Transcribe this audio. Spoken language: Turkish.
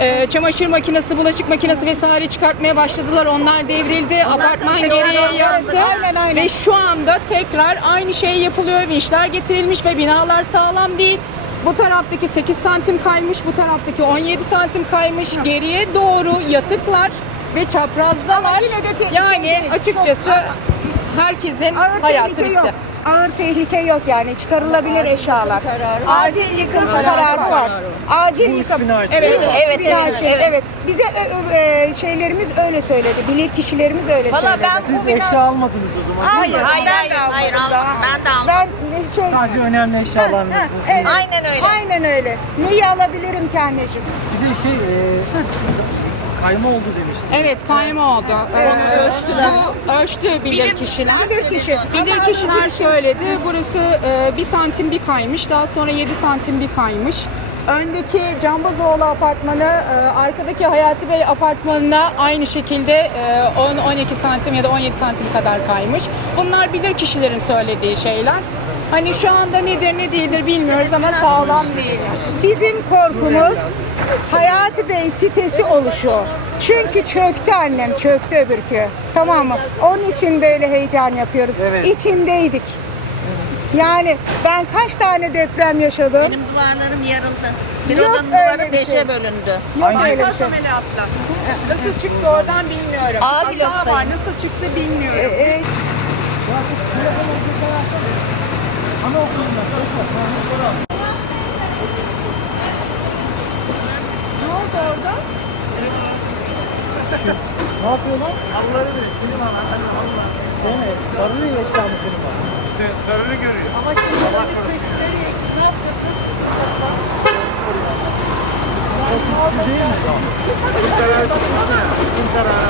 e, çamaşır makinesi, bulaşık makinesi vesaire çıkartmaya başladılar. Onlar devrildi. Apartman geriye yattı. Aynen, aynen. Ve şu anda tekrar aynı şey yapılıyor. Vinçler getirilmiş ve binalar sağlam değil. Bu taraftaki 8 santim kaymış, bu taraftaki 17 santim kaymış. Geriye doğru yatıklar ve çaprazdalar. Ama yine de yani açıkçası Çok- herkesin hayatı bitti. yok. Ağır tehlike yok yani çıkarılabilir eşyalar. Acil yıkım kararı var. Acil yıkım. Evet, Evet, bina evet, evet. evet. Bize ö- ö- e, şeylerimiz öyle söyledi. Bilir kişilerimiz öyle Valla söyledi. ben bu Siz bina... eşya almadınız o zaman. Hayır, Hayır, hayır, almadım hayır, daha. almadım. Ben de almadım. Ben şey... Sadece önemli eşyalarınız. Evet. Aynen öyle. Aynen öyle. Neyi alabilirim ki anneciğim? Bir de şey, e, kayma oldu demiştiniz. Evet kayma oldu. Onu ölçtüler. Bu ölçtü bilir kişiler. Bilir kişi. Bilir kişiler bilir kişi- söyledi. Burası e, bir santim bir kaymış. Daha sonra 7 santim bir kaymış. Öndeki Cambazoğlu apartmanı, e, arkadaki Hayati Bey apartmanına aynı şekilde e, 10-12 santim ya da 17 santim kadar kaymış. Bunlar bilir kişilerin söylediği şeyler. Hani şu anda nedir ne değildir bilmiyoruz ama sağlam değilmiş. Bizim korkumuz Hayati Bey sitesi oluşu. Çünkü çöktü annem, çöktü öbürkü. Tamam mı? Onun için böyle heyecan yapıyoruz. Evet. İçindeydik. Yani ben kaç tane deprem yaşadım? Benim duvarlarım yarıldı. Bir Yok odanın öyle duvarı bir beşe şey. bölündü. Yok öyle bir Bypass şey. ameliyatla. Nasıl çıktı oradan bilmiyorum. A Hata var. Nasıl çıktı E, bilmiyorum. e, Ne yapıyorlar? Halıları bir klima var. Şey mi? Sarılı eşya mı klima? İşte zararı görüyor. Bir karar çıkmış mı? Kim kararı acil?